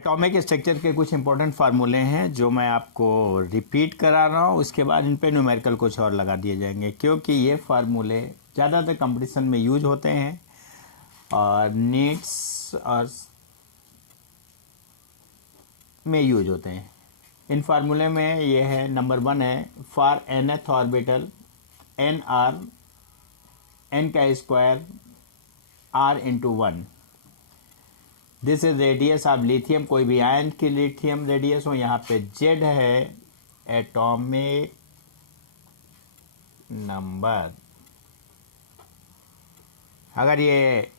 Atomic structure के कुछ important फार्मूले हैं जो मैं आपको रिपीट करा रहा हूँ, उसके बाद इन पे न्यूमेरिकल कुछ और लगा दिए जाएंगे क्योंकि ये फार्मूले ज़्यादातर कंपटीशन में यूज होते हैं और नीट्स और में यूज होते हैं। इन फार्मूले में ये है, नंबर 1 है for nth orbital n r n का square r into 1। This is radius of lithium, कोई भी आयन की लिथियम रेडियस हो। यहाँ पे z है एटॉमिक नंबर। अगर ये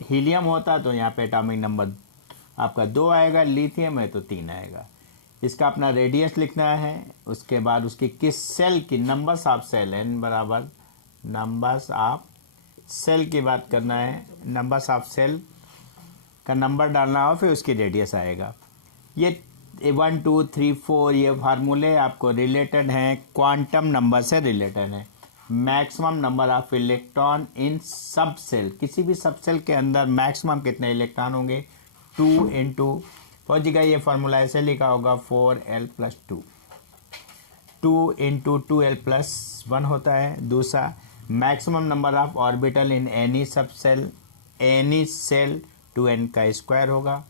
हीलियम होता तो यहाँ पे एटॉमिक नंबर आपका 2 आएगा, लिथियम है तो 3 आएगा। इसका अपना रेडियस लिखना है, उसके बाद उसकी किस सेल की नंबर्स ऑफ सेल, n बराबर नंबर्स ऑफ सेल की बात करना है। नंबर्स ऑफ सेल का नंबर डालना हो, फिर उसकी रेडियस आएगा। ये 1 2 3 4 ये फार्मूले आपको रिलेटेड हैं, क्वांटम नंबर से रिलेटेड हैं। मैक्सिमम नंबर ऑफ इलेक्ट्रॉन इन सब सेल, किसी भी सब सेल के अंदर मैक्सिमम कितने इलेक्ट्रॉन होंगे, 2 इंटू फौजी का ये फार्मूला ऐसे लिखा होगा 4l+2, 2 इंटू 2l+1 होता है। दूसरा maximum number of orbital in any सब सेल, एनी सेल 2n का स्क्वायर होगा।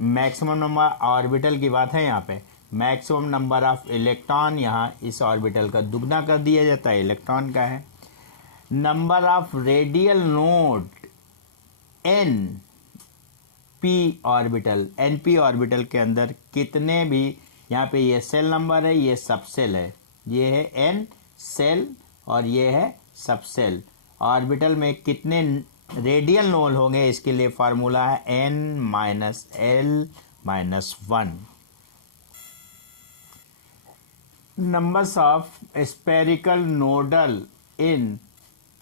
मैक्सिमम नंबर ऑर्बिटल की बात है यहाँ पे, मैक्सिमम नंबर ऑफ इलेक्ट्रॉन यहाँ इस ऑर्बिटल का दुगना कर दिया जाता है, इलेक्ट्रॉन का है। Number of radial node n p orbital, np orbital के अंदर कितने भी, यहाँ पे ये सेल नंबर है, ये सब सेल है, ये है n सेल और ये है सब सेल। ऑर्बिटल में कितने रेडियल नोड होंगे, इसके लिए फार्मूला है n-l-1। Numbers of spherical nodal in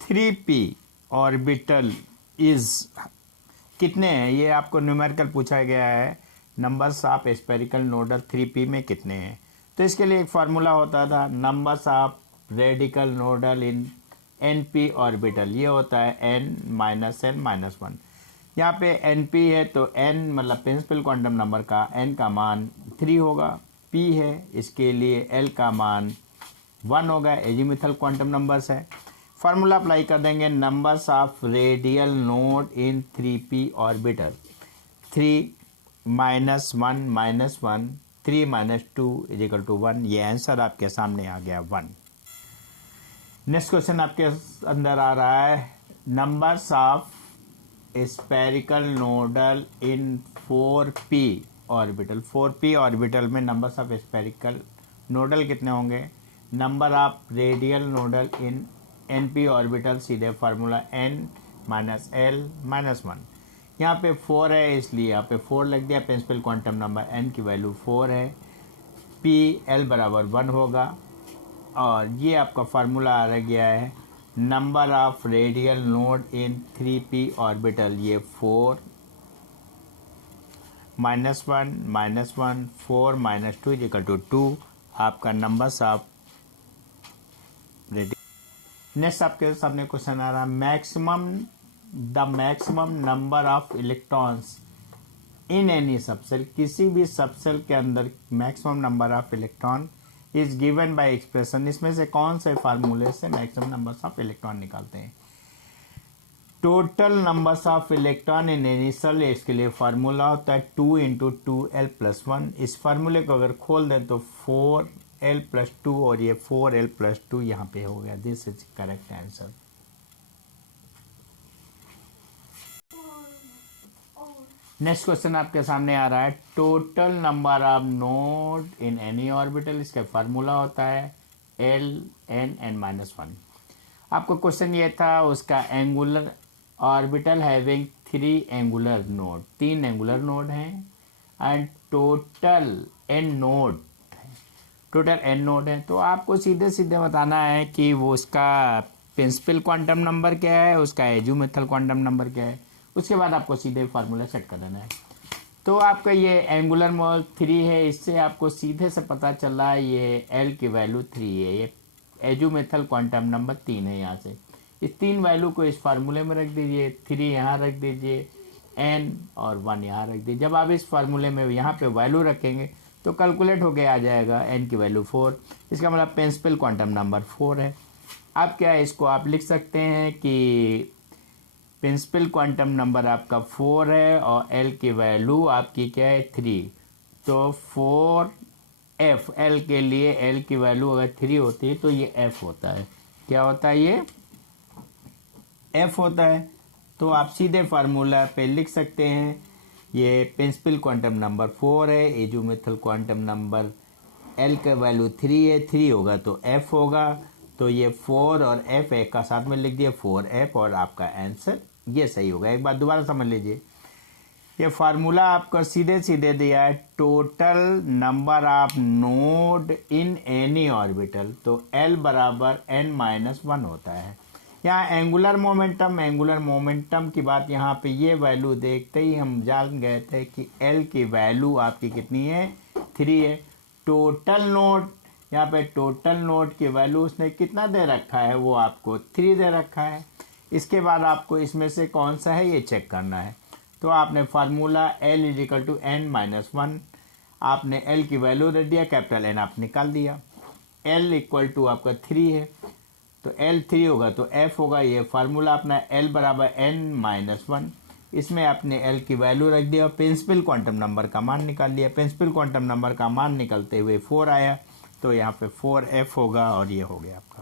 3p orbital is, कितने हैं ये आपको न्यूमेरिकल पूछा गया है। Numbers of spherical nodal 3p में कितने हैं, तो इसके लिए एक फार्मूला होता था, numbers of radical nodal in np orbital, ये होता है n-l-1। यहाँ पे np है तो n मतलब प्रिंसिपल क्वांटम नंबर का n का मान 3 होगा, p है इसके लिए l का मान 1 होगा, एजीमुथल क्वांटम नंबर्स है। फार्मूला अप्लाई कर देंगे, numbers of radial node in 3p orbital, 3 -1 -1 3 -2 = 1। ये आंसर आपके सामने आ गया 1। नेक्स्ट क्वेश्चन आपके अंदर आ रहा है, numbers of spherical nodal in 4p orbital. 4p orbital में नंबर्स ऑफ स्पेरिकल नोडल कितने होंगे, number of radial nodal in np orbital, सीधे फार्मूला n-l-1। यहाँ पे 4 है इसलिए यहाँ पे 4 लग दिया, प्रिंसिपल क्वांटम नंबर n की वैल्यू 4 है, p l बराबर 1 होगा। और ये आपका फार्मूला आ गया है, number of radial node in 3p orbital, ये 4 -1 -1 4 -2 = 2 आपका नंबर्स ऑफ रेडियल। नेक्स्ट आपके सामने क्वेश्चन आ रहा है, maximum number of electrons in any subshell, किसी भी सबसेल के अंदर maximum number of electron is given by expression. इसमें से कौन से फार्मूले से मैक्सिमम नंबर्स ऑफ इलेक्ट्रॉन निकालते हैं, total numbers of electron in any cell, इसके लिए फार्मूला होता है 2 इंटू 2l+1। इस फार्मूले को अगर खोल दें तो 4l+2 और ये 4l+2 यहाँ पे हो गया, this is correct answer. Next question आपके सामने आ रहा है, total number of node in any orbital, इसका फार्मूला होता है l-n-n-1। आपको क्वेश्चन ये था, उसका angular orbital having 3 angular node, 3 angular node हैं एंड टोटल n नोड, टोटल n नोड है। तो आपको सीधे सीधे बताना है कि वो उसका प्रिंसिपल क्वांटम नंबर क्या है, उसका एजीमुथल क्वांटम नंबर क्या है, उसके बाद आपको सीधे फार्मूला सेट कर देना है। तो आपका ये एंगुलर मोल 3 है, इससे आपको सीधे से पता चल रहा है ये l की वैल्यू 3 है, ये एजीमुथल क्वांटम नंबर 3 है। यहाँ से इस 3 वैल्यू को इस फार्मूले में रख दीजिए, 3 यहाँ रख दीजिए, n और 1 यहाँ रख दी। जब आप इस फार्मूले में यहाँ पे वैल्यू रखेंगे तो कैलकुलेट होके आ जाएगा n की वैल्यू 4। इसका मतलब प्रिंसिपल क्वांटम नंबर 4 है। अब क्या है, इसको आप लिख सकते हैं कि प्रिंसिपल क्वांटम नंबर आपका 4 है और l की वैल्यू आपकी क्या है 3। तो 4f, l के लिए l की वैल्यू अगर 3 होती है तो ये f होता है। क्या होता है, ये f होता है। तो आप सीधे फार्मूला पे लिख सकते हैं, ये प्रिंसिपल क्वांटम नंबर 4 है, एजोमेथल क्वांटम नंबर l का वैल्यू 3 है, 3 होगा तो f होगा। तो ये 4 और f एक का साथ में लिख दिया 4f और आपका आंसर ये सही होगा। एक बार दोबारा समझ लीजिए, ये फार्मूला आपको सीधे सीधे दिया है total number of node in any orbital, तो L बराबर n-1 होता है। यहाँ एंगुलर मोमेंटम की बात यहाँ पे ये वैल्यू देखते ही हम जान गए थे कि L की वैल्यू आपकी कितनी है 3 है। टोटल नोड, यहाँ पे टोटल नोड की वैल्यू उसने कितना दे रखा है, वो आपको 3 दे रखा है। इसके बाद आपको इसमें से कौन सा है ये चेक करना है। तो आपने फार्मूला L = n-1, आपने L की वैल्यू दे दिया, कैपिटल N आप निकाल दिया। L = आपका 3 है, तो L 3 होगा तो F होगा। ये फार्मूला अपना L बराबर n-1, इसमें आपने L की वैल्यू रख दिया और प्रिंसिपल क्वांटम नंबर का मान निकाल लिया। प्रिंसिपल क्वांटम नंबर का मान निकलते हुए 4 आया, तो यहाँ पे 4f होगा और ये हो गया आपका।